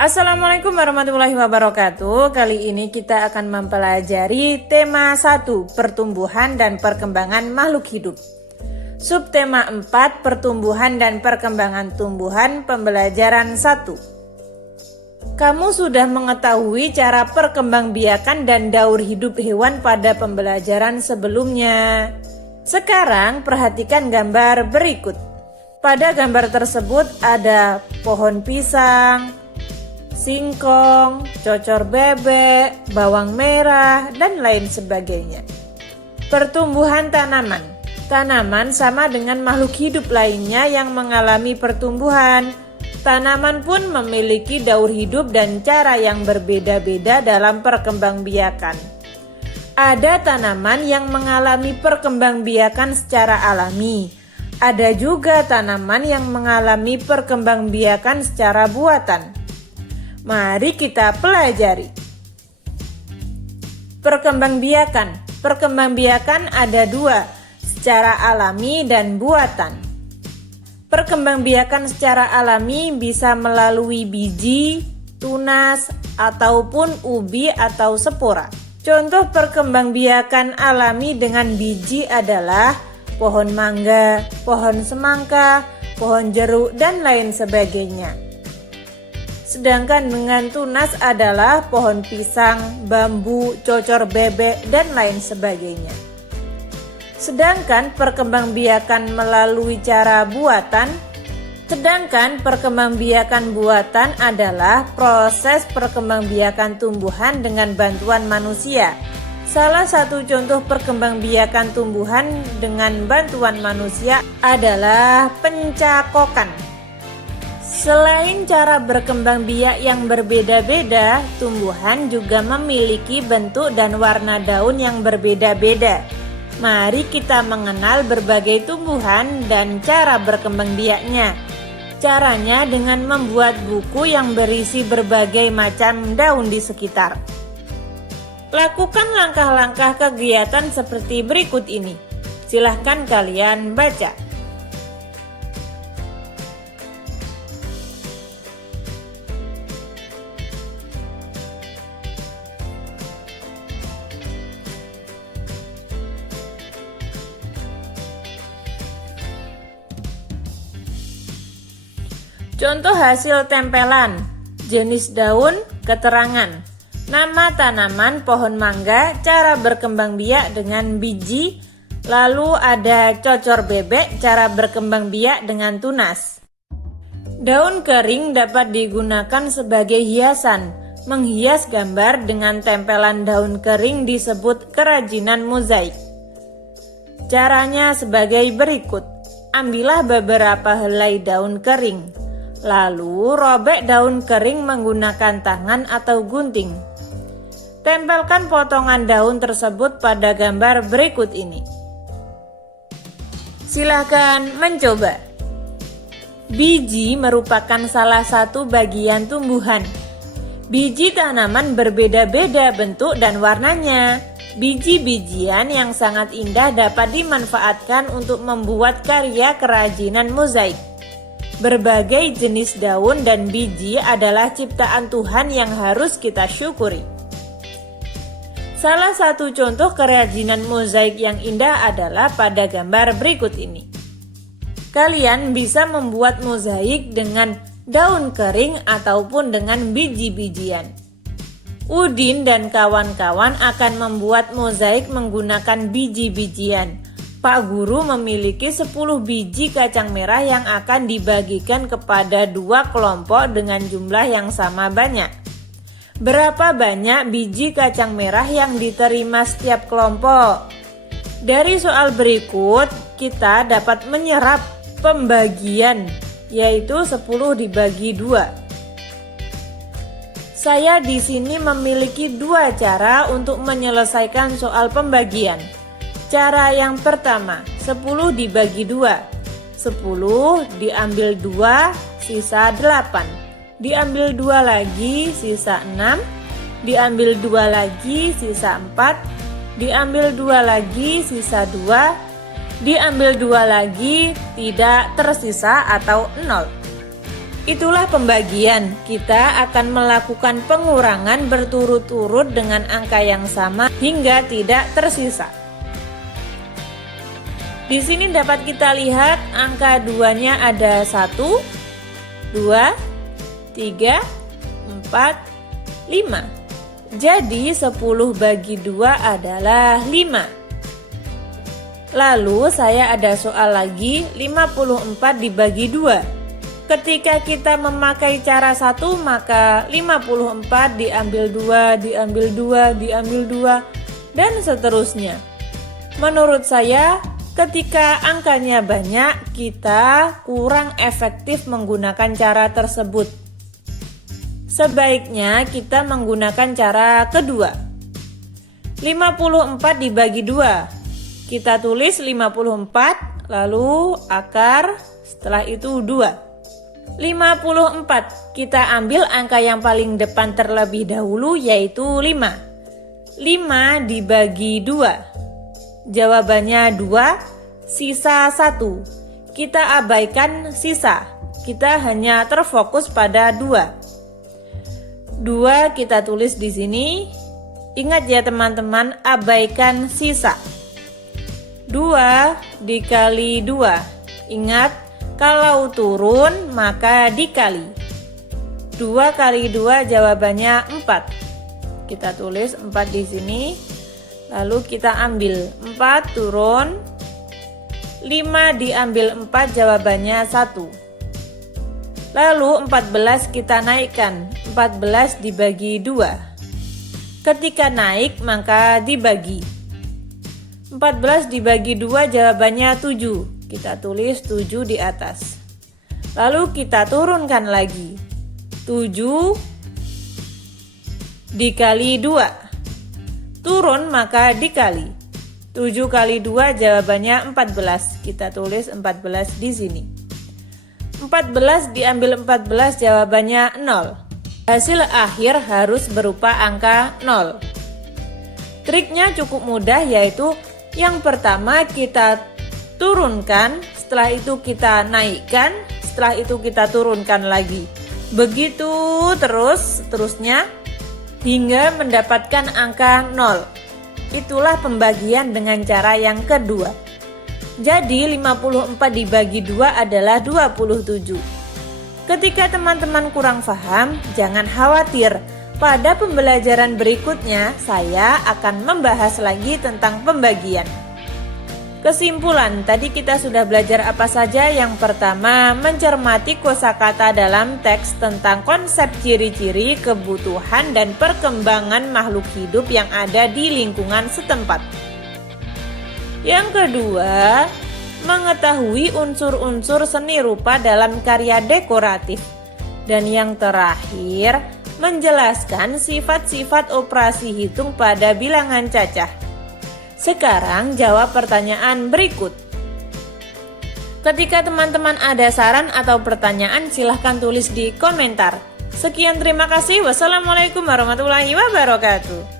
Assalamualaikum warahmatullahi wabarakatuh. Kali ini kita akan mempelajari tema 1, pertumbuhan dan perkembangan makhluk hidup. Subtema 4, pertumbuhan dan perkembangan tumbuhan, pembelajaran 1. Kamu sudah mengetahui cara perkembangbiakan dan daur hidup hewan pada pembelajaran sebelumnya. Sekarang perhatikan gambar berikut. Pada gambar tersebut ada pohon pisang, singkong, cocor bebek, bawang merah, dan lain sebagainya. Pertumbuhan tanaman. Tanaman sama dengan makhluk hidup lainnya yang mengalami pertumbuhan. Tanaman pun memiliki daur hidup dan cara yang berbeda-beda dalam perkembangbiakan. Ada tanaman yang mengalami perkembangbiakan secara alami. Ada juga tanaman yang mengalami perkembangbiakan secara buatan. Mari kita pelajari. Perkembangbiakan. Perkembangbiakan ada dua, secara alami dan buatan. Perkembangbiakan secara alami bisa melalui biji, tunas, ataupun ubi atau spora. Contoh perkembangbiakan alami dengan biji adalah pohon mangga, pohon semangka, pohon jeruk, dan lain sebagainya. Sedangkan dengan tunas adalah pohon pisang, bambu, cocor bebek, dan lain sebagainya. Sedangkan perkembangbiakan melalui cara buatan, adalah proses perkembangbiakan tumbuhan dengan bantuan manusia. Salah satu contoh perkembangbiakan tumbuhan dengan bantuan manusia adalah pencakokan. Selain cara berkembang biak yang berbeda-beda, tumbuhan juga memiliki bentuk dan warna daun yang berbeda-beda. Mari kita mengenal berbagai tumbuhan dan cara berkembang biaknya. Caranya dengan membuat buku yang berisi berbagai macam daun di sekitar. Lakukan langkah-langkah kegiatan seperti berikut ini. Silahkan kalian baca. Contoh hasil tempelan, jenis daun, keterangan, nama tanaman pohon mangga, cara berkembang biak dengan biji, lalu ada cocor bebek, cara berkembang biak dengan tunas. Daun kering dapat digunakan sebagai hiasan. Menghias gambar dengan tempelan daun kering disebut kerajinan mozaik. Caranya sebagai berikut. Ambillah beberapa helai daun kering. Lalu robek daun kering menggunakan tangan atau gunting. Tempelkan potongan daun tersebut pada gambar berikut ini. Silahkan mencoba. Biji merupakan salah satu bagian tumbuhan. Biji tanaman berbeda-beda bentuk dan warnanya. Biji-bijian yang sangat indah dapat dimanfaatkan untuk membuat karya kerajinan mozaik. Berbagai jenis daun dan biji adalah ciptaan Tuhan yang harus kita syukuri. Salah satu contoh kerajinan mozaik yang indah adalah pada gambar berikut ini. Kalian bisa membuat mozaik dengan daun kering ataupun dengan biji-bijian. Udin dan kawan-kawan akan membuat mozaik menggunakan biji-bijian. Pak Guru memiliki 10 biji kacang merah yang akan dibagikan kepada 2 kelompok dengan jumlah yang sama banyak. Berapa banyak biji kacang merah yang diterima setiap kelompok? Dari soal berikut, kita dapat menyerap pembagian, yaitu 10 dibagi 2. Saya di sini memiliki 2 cara untuk menyelesaikan soal pembagian. Cara yang pertama, 10 dibagi 2. 10 diambil 2, sisa 8. Diambil 2 lagi, sisa 6. Diambil 2 lagi, sisa 4. Diambil 2 lagi, sisa 2. Diambil 2 lagi, tidak tersisa atau 0. Itulah pembagian. Kita akan melakukan pengurangan berturut-turut dengan angka yang sama hingga tidak tersisa. Di sini dapat kita lihat angka 2-nya ada 1, 2, 3, 4, 5. Jadi 10 bagi 2 adalah 5. Lalu saya ada soal lagi, 54 dibagi 2. Ketika kita memakai cara 1, maka 54 diambil 2, diambil 2, diambil 2, dan seterusnya. Menurut saya, ketika angkanya banyak, kita kurang efektif menggunakan cara tersebut. Sebaiknya kita menggunakan cara kedua. 54 dibagi 2. Kita tulis 54, lalu akar, setelah itu 2. 54, kita ambil angka yang paling depan terlebih dahulu, yaitu 5. 5 dibagi 2. Jawabannya 2, sisa 1. Kita abaikan sisa. Kita hanya terfokus pada 2. 2 kita tulis di sini. Ingat ya teman-teman, abaikan sisa. 2 dikali 2. Ingat, kalau turun maka dikali. 2 kali 2 jawabannya 4. Kita tulis 4 di sini. Lalu kita ambil 4 turun. 5 diambil 4 jawabannya 1. Lalu 14 kita naikkan. 14 dibagi 2. Ketika naik maka dibagi. 14 dibagi 2 jawabannya 7. Kita tulis 7 di atas. Lalu kita turunkan lagi. 7 dikali 2. Turun maka dikali. 7 kali 2 jawabannya 14. Kita tulis 14 di sini. 14 diambil 14 jawabannya 0. Hasil akhir harus berupa angka 0. Triknya cukup mudah, yaitu yang pertama kita turunkan, setelah itu kita naikkan, setelah itu kita turunkan lagi. Begitu terusnya hingga mendapatkan angka 0. Itulah pembagian dengan cara yang kedua. Jadi 54 dibagi 2 adalah 27. Ketika teman-teman kurang paham, jangan khawatir. Pada pembelajaran berikutnya saya akan membahas lagi tentang pembagian. Kesimpulan, tadi kita sudah belajar apa saja? Yang pertama, mencermati kosakata dalam teks tentang konsep ciri-ciri, kebutuhan, dan perkembangan makhluk hidup yang ada di lingkungan setempat. Yang kedua, mengetahui unsur-unsur seni rupa dalam karya dekoratif. Dan yang terakhir, menjelaskan sifat-sifat operasi hitung pada bilangan cacah. Sekarang jawab pertanyaan berikut. Ketika teman-teman ada saran atau pertanyaan, silahkan tulis di komentar. Sekian, terima kasih. Wassalamualaikum warahmatullahi wabarakatuh.